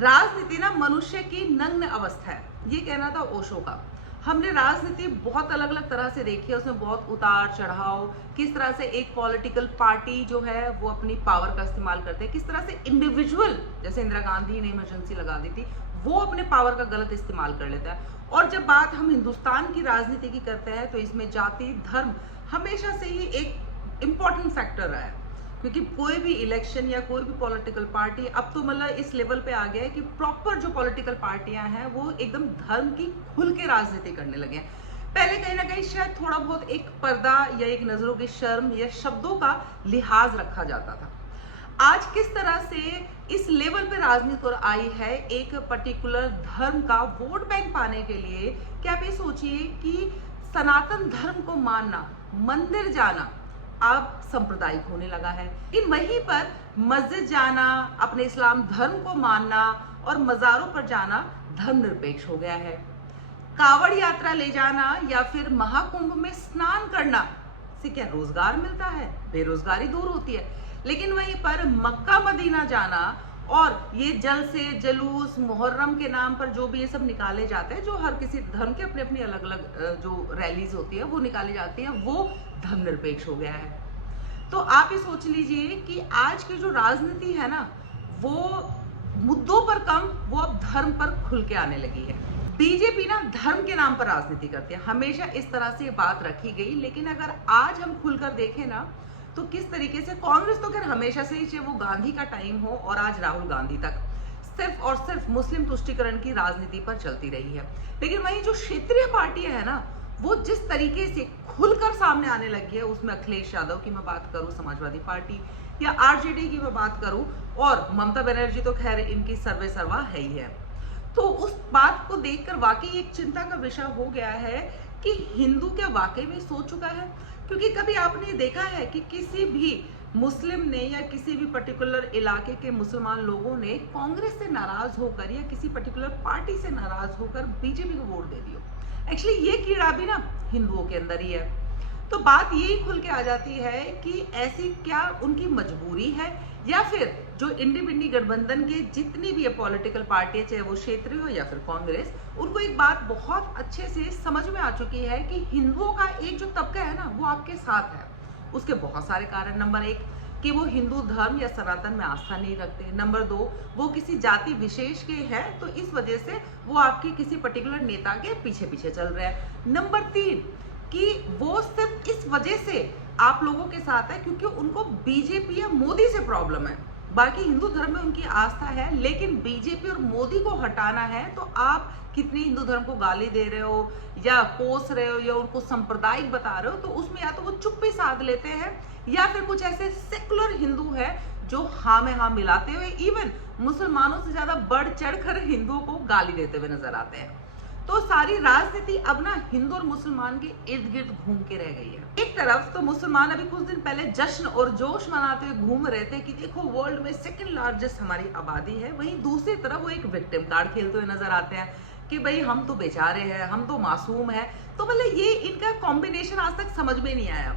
राजनीति ना मनुष्य की नग्न अवस्था है, ये कहना था ओशो का। हमने राजनीति बहुत अलग अलग तरह से देखी है, उसमें बहुत उतार चढ़ाव, किस तरह से एक पॉलिटिकल पार्टी जो है वो अपनी पावर का इस्तेमाल करते हैं, किस तरह से इंडिविजुअल, जैसे इंदिरा गांधी ने इमरजेंसी लगा दी थी, वो अपने पावर का गलत इस्तेमाल कर लेता है। और जब बात हम हिंदुस्तान की राजनीति की करते हैं तो इसमें जाति धर्म हमेशा से ही एक इम्पॉर्टेंट फैक्टर रहा है, क्योंकि कोई भी इलेक्शन या कोई भी पॉलिटिकल पार्टी अब तो मतलब इस लेवल पे आ गया है कि प्रॉपर जो पॉलिटिकल पार्टियां हैं वो एकदम धर्म की खुल के राजनीति करने लगे हैं। पहले कहीं ना कहीं शायद थोड़ा बहुत एक पर्दा या एक नजरों की शर्म या शब्दों का लिहाज रखा जाता था। आज किस तरह से इस लेवल पे राजनीति और आई है, एक पर्टिकुलर धर्म का वोट बैंक पाने के लिए। क्या आप ये सोचिए कि सनातन धर्म को मानना, मंदिर जाना अब सांप्रदायिक होने लगा है, लेकिन वहीं पर मस्जिद जाना, अपने इस्लाम धर्म को मानना और मज़ारों पर जाना धर्मनिरपेक्ष हो गया है। कावड़ यात्रा ले जाना या फिर महाकुंभ में स्नान करना से क्या रोजगार मिलता है? बेरोजगारी दूर होती है। लेकिन वहीं पर मक्का मदीना जाना और ये जल से जुलूस, मुहर्रम के नाम पर जो भी ये सब निकाले जाते हैं, जो हर किसी धर्म के अपने अपनी अलग अलग जो रैलीज होती है वो निकाली जाती है, वो धर्मनिरपेक्ष हो गया है। तो आप ये सोच लीजिए कि आज की जो राजनीति है ना, वो मुद्दों पर कम, वो अब धर्म पर खुल के आने लगी है। बीजेपी ना धर्म के नाम पर राजनीति करती है, हमेशा इस तरह से बात रखी गई। लेकिन अगर आज हम खुलकर देखें ना, तो किस तरीके से कांग्रेस तो खैर हमेशा से ही, चाहे वो गांधी का टाइम हो और आज राहुल गांधी तक, सिर्फ और सिर्फ मुस्लिम तुष्टीकरण की राजनीति पर चलती रही है। लेकिन वहीं जो क्षेत्रीय पार्टियां है ना, वो जिस तरीके से खुलकर सामने आने लगी है, उसमें अखिलेश यादव की मैं बात करूं, समाजवादी पार्टी, या आरजेडी की मैं बात करूं, और ममता बनर्जी तो खैर इनकी सर्वे सर्वा है ही है। तो उस बात को देखकर वाकई एक चिंता का विषय हो गया है कि हिंदू क्या वाकई में सोच चुका है? क्योंकि कभी आपने देखा है कि किसी भी मुस्लिम ने या किसी भी पर्टिकुलर इलाके के मुसलमान लोगों ने कांग्रेस से नाराज होकर या किसी पर्टिकुलर पार्टी से नाराज होकर बीजेपी को वोट दे दियो? एक्चुअली ये कीड़ा भी ना हिंदुओं के अंदर ही है। तो बात यही खुल के आ जाती है कि ऐसी क्या उनकी मजबूरी है, या फिर जो इंडी बिंडी गठबंधन के जितनी भी पॉलिटिकल पार्टी, चाहे वो क्षेत्रीय हो या फिर कांग्रेस, उनको एक बात बहुत अच्छे से समझ में आ चुकी है कि हिंदुओं का एक जो तबका है ना, वो आपके साथ है। उसके बहुत सारे कारण, नंबर 1 कि वो हिंदू धर्म या सनातन में आस्था नहीं रखते। नंबर 2, वो किसी जाति विशेष के हैं, तो इस वजह से वो आपके किसी पर्टिकुलर नेता के पीछे पीछे चल रहे हैं। नंबर 3 कि वो सिर्फ इस वजह से आप लोगों के साथ है क्योंकि उनको बीजेपी या मोदी से प्रॉब्लम है। बाकी हिंदू धर्म में उनकी आस्था है, लेकिन बीजेपी और मोदी को हटाना है तो आप कितनी हिंदू धर्म को गाली दे रहे हो या कोस रहे हो या उनको सांप्रदायिक बता रहे हो, तो उसमें या तो वो चुप्पी साध लेते हैं या फिर कुछ ऐसे सेकुलर हिंदू है जो हाँ में हाँ मिलाते हुए इवन मुसलमानों से ज्यादा बढ़ चढ़कर हिंदुओं को गाली देते हुए नजर आते हैं। तो सारी राजनीति अब ना हिंदू और मुसलमान के इर्द गिर्द घूम के रह गई है। एक तरफ तो मुसलमान अभी कुछ दिन पहले जश्न और जोश मनाते हुए घूम रहे थे कि देखो वर्ल्ड में सेकंड लार्जेस्ट हमारी आबादी है, वहीं दूसरी तरफ वो एक विक्टिम कार्ड खेलते हुए नजर आते हैं कि भाई हम तो बेचारे हैं, हम तो मासूम है। तो मतलब ये इनका कॉम्बिनेशन आज तक समझ में नहीं आया।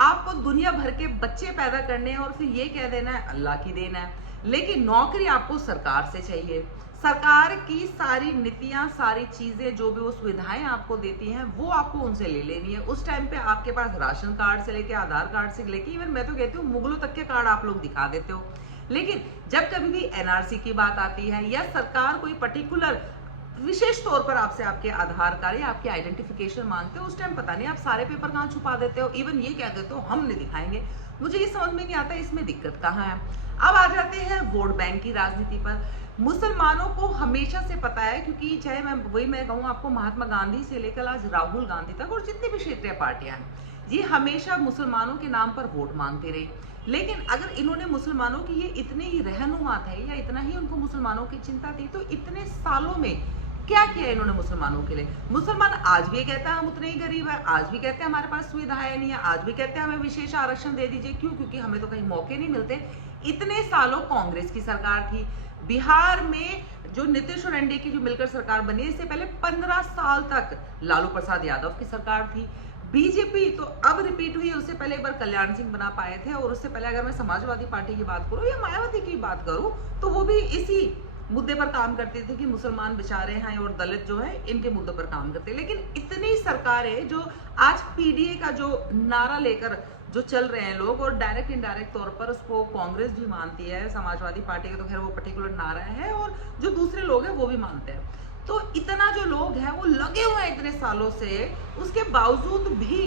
आपको दुनिया भर के बच्चे पैदा करने हैं और फिर ये कह देना है अल्लाह की देन है, लेकिन नौकरी आपको सरकार से चाहिए। सरकार की सारी नीतियां, सारी चीजें, जो भी वो सुविधाएं आपको देती हैं, वो आपको उनसे ले लेनी है। उस टाइम पे आपके पास राशन कार्ड से लेके आधार कार्ड से लेके इवन मैं तो कहती हूँ मुगलों तक के कार्ड आप लोग दिखा देते हो। लेकिन जब कभी भी एनआरसी की बात आती है या सरकार कोई पर्टिकुलर विशेष तौर पर आपसे आपके आधार कार्ड या आपके आइडेंटिफिकेशन मांगते हो, उस टाइम पता नहीं आप सारे पेपर कहाँ छुपा देते हो, इवन ये कह देते हो हम नहीं दिखाएंगे। मुझे ये समझ में नहीं आता इसमें दिक्कत कहाँ है। अब आ जाते हैं वोट बैंक की राजनीति पर। मुसलमानों को हमेशा से पता है, क्योंकि चाहे मैं कहूँ आपको, महात्मा गांधी से लेकर आज राहुल गांधी तक और जितनी भी क्षेत्रीय पार्टियां हैं, ये हमेशा मुसलमानों के नाम पर वोट मांगते रहे। लेकिन अगर इन्होंने मुसलमानों की ये इतने ही रहनुमा थे या इतना ही उनको मुसलमानों की चिंता थी, तो इतने सालों में क्या किया इन्होंने मुसलमानों के लिए? मुसलमान आज भी कहता है हम उतने ही गरीब है, आज भी कहते हैं हमारे पास सुविधाएं नहीं है, आज भी कहते हैं हमें विशेष आरक्षण दे दीजिए। क्यों? क्योंकि हमें तो कहीं मौके नहीं मिलते। इतने सालों कांग्रेस की सरकार थी। बिहार में जो नीतीश और एनडीए की जो मिलकर सरकार बनी, इससे पहले 15 साल तक लालू प्रसाद यादव की सरकार थी। बीजेपी तो अब रिपीट हुई, उससे पहले एक बार कल्याण सिंह बना पाए थे, और उससे पहले अगर मैं समाजवादी पार्टी की बात करूं या मायावती की बात करूं तो वो भी इसी मुद्दे पर काम करती थी कि मुसलमान बेचारे हैं और दलित जो है इनके मुद्दों पर काम करते हैं। लेकिन इतनी सरकारें जो आज पीडीए का जो नारा लेकर जो चल रहे हैं लोग, और डायरेक्ट इनडायरेक्ट तौर पर उसको कांग्रेस भी मानती है, समाजवादी पार्टी का तो खैर वो पर्टिकुलर नारा है, और जो दूसरे लोग हैं वो भी मानते हैं। तो इतना जो लोग हैं वो लगे हुए हैं इतने सालों से, उसके बावजूद भी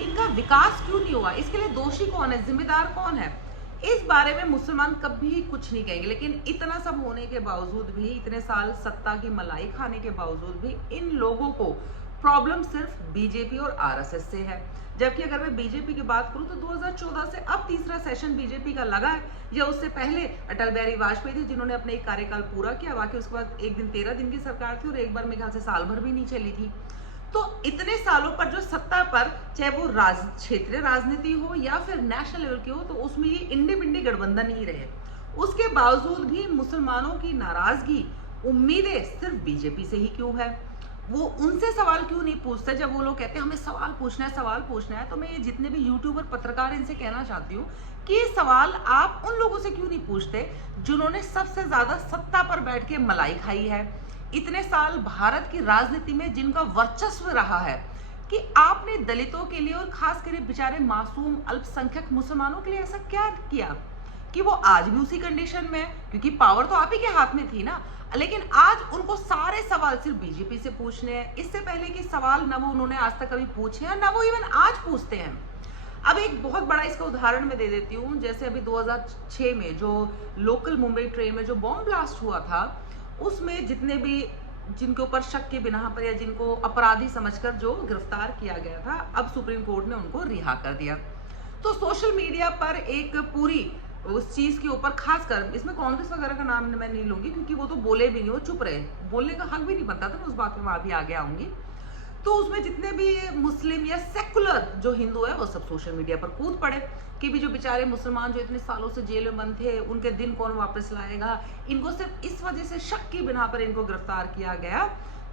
इनका विकास क्यों नहीं हुआ? इसके लिए दोषी कौन है, जिम्मेदार कौन है? इस बारे में मुसलमान कभी कुछ नहीं कहेंगे। लेकिन इतना सब होने के बावजूद भी, इतने साल सत्ता की मलाई खाने के बावजूद भी, इन लोगों को प्रॉब्लम सिर्फ बीजेपी और आरएसएस से है। जबकि अगर मैं बीजेपी की बात करूं तो 2014 से अब तीसरा सेशन बीजेपी का लगा है, या उससे पहले अटल बिहारी वाजपेयी थे जिन्होंने अपने एक कार्यकाल पूरा किया। बाकी उसके बाद एक दिन 13 दिन की सरकार थी, और एक बार मेरे ख्याल से साल भर भी नहीं चली थी। तो इतने सालों पर जो सत्ता पर, चाहे वो क्षेत्रीय राजनीति हो या फिर नेशनल लेवल की हो, तो उसमें ये इंडी बिंडी गठबंधन ही रहे। उसके बावजूद भी मुसलमानों की नाराजगी, उम्मीदें सिर्फ बीजेपी से ही क्यों है? वो उनसे सवाल क्यों नहीं पूछते? जब वो लोग कहते हैं हमें सवाल पूछना है, तो मैं ये जितने भी यूट्यूबर पत्रकार इनसे कहना चाहती हूँ कि ये सवाल आप उन लोगों से क्यों नहीं पूछते जिन्होंने सबसे ज्यादा सत्ता पर बैठ के मलाई खाई है, इतने साल भारत की राजनीति में जिनका वर्चस्व रहा है, कि आपने दलितों के लिए और खास करके बेचारे मासूम अल्पसंख्यक मुसलमानों के लिए ऐसा क्या किया कि वो आज भी उसी कंडीशन में है? क्योंकि पावर तो आप ही के हाथ में थी ना। लेकिन आज उनको सारे सवाल सिर्फ बीजेपी से पूछने हैं। इससे पहले के सवाल न वो उन्होंने आज तक कभी पूछे हैं, न वो इवन आज पूछते हैं। अब एक बहुत बड़ा इसका उदाहरण मैं दे देती हूँ। जैसे अभी 2006 में जो लोकल मुंबई ट्रेन में जो बॉम्ब ब्लास्ट हुआ था, उसमें जितने भी जिनके ऊपर शक के बिना पर या जिनको अपराधी समझकर जो गिरफ्तार किया गया था, अब सुप्रीम कोर्ट ने उनको रिहा कर दिया। तो सोशल मीडिया पर एक पूरी उस चीज के ऊपर, खासकर इसमें कांग्रेस वगैरह का नाम मैं नहीं लूंगी क्योंकि वो तो बोले भी नहीं, वो चुप रहे, बोलने का हक भी नहीं बनता था। मैं उस बात में वहां भी आगे आऊंगी। तो उसमें जितने भी मुस्लिम या सेकुलर जो हिंदू है वो सब सोशल मीडिया पर कूद पड़े कि भी जो बेचारे मुसलमान जो इतने सालों से जेल में बंद थे, उनके दिन कौन वापस लाएगा। इनको सिर्फ इस वजह से शक की बिना पर इनको गिरफ्तार किया गया।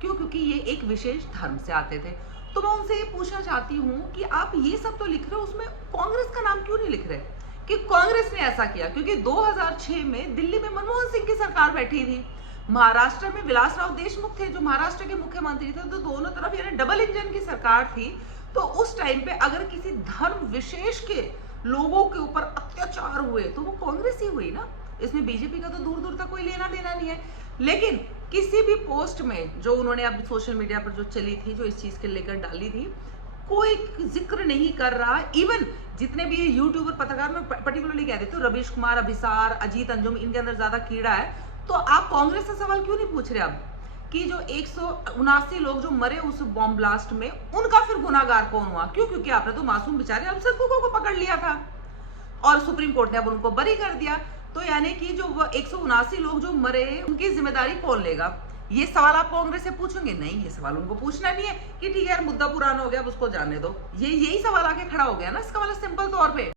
क्यों? क्योंकि ये एक विशेष धर्म से आते थे। तो मैं उनसे ये पूछना चाहती हूँ कि आप ये सब तो लिख रहे हो, उसमें कांग्रेस का नाम क्यों नहीं लिख रहे कि कांग्रेस ने ऐसा किया? क्योंकि 2006 में दिल्ली में मनमोहन सिंह की सरकार बैठी थी, महाराष्ट्र में विलासराव देशमुख थे जो महाराष्ट्र के मुख्यमंत्री थे, तो दोनों तरफ यानी डबल इंजन की सरकार थी। तो उस टाइम पे अगर किसी धर्म विशेष के लोगों के ऊपर अत्याचार हुए तो वो कांग्रेस ही हुई ना। इसमें बीजेपी का तो दूर दूर तक कोई लेना देना नहीं है। लेकिन किसी भी पोस्ट में जो उन्होंने अब सोशल मीडिया पर जो चली थी, जो इस चीज के लेकर डाली थी, कोई जिक्र नहीं कर रहा। इवन जितने भी यूट्यूबर पत्रकार, मैं पर्टिकुलरली कह देती हूँ, रवीश कुमार, अभिसार, अजीत अंजुम, इनके अंदर ज्यादा कीड़ा है। तो आप कांग्रेस से सवाल क्यों नहीं पूछ रहे अब कि जो 179 लोग जो मरे उस बॉम्ब ब्लास्ट में, उनका फिर गुनाहगार कौन हुआ? क्यों? क्योंकि आपने तो मासूम बेचारे अल्पसंख्यकों को पकड़ लिया था और सुप्रीम कोर्ट ने अब उनको बरी कर दिया। तो यानी कि जो 179 लोग जो मरे, उनकी जिम्मेदारी कौन लेगा? ये सवाल आप कांग्रेस से पूछोगे? नहीं, ये सवाल उनको पूछना नहीं है कि ठीक है यार मुद्दा पुराना हो गया, अब उसको जाने दो। ये यही सवाल आके खड़ा हो गया ना इसका, मतलब सिंपल तौर पे।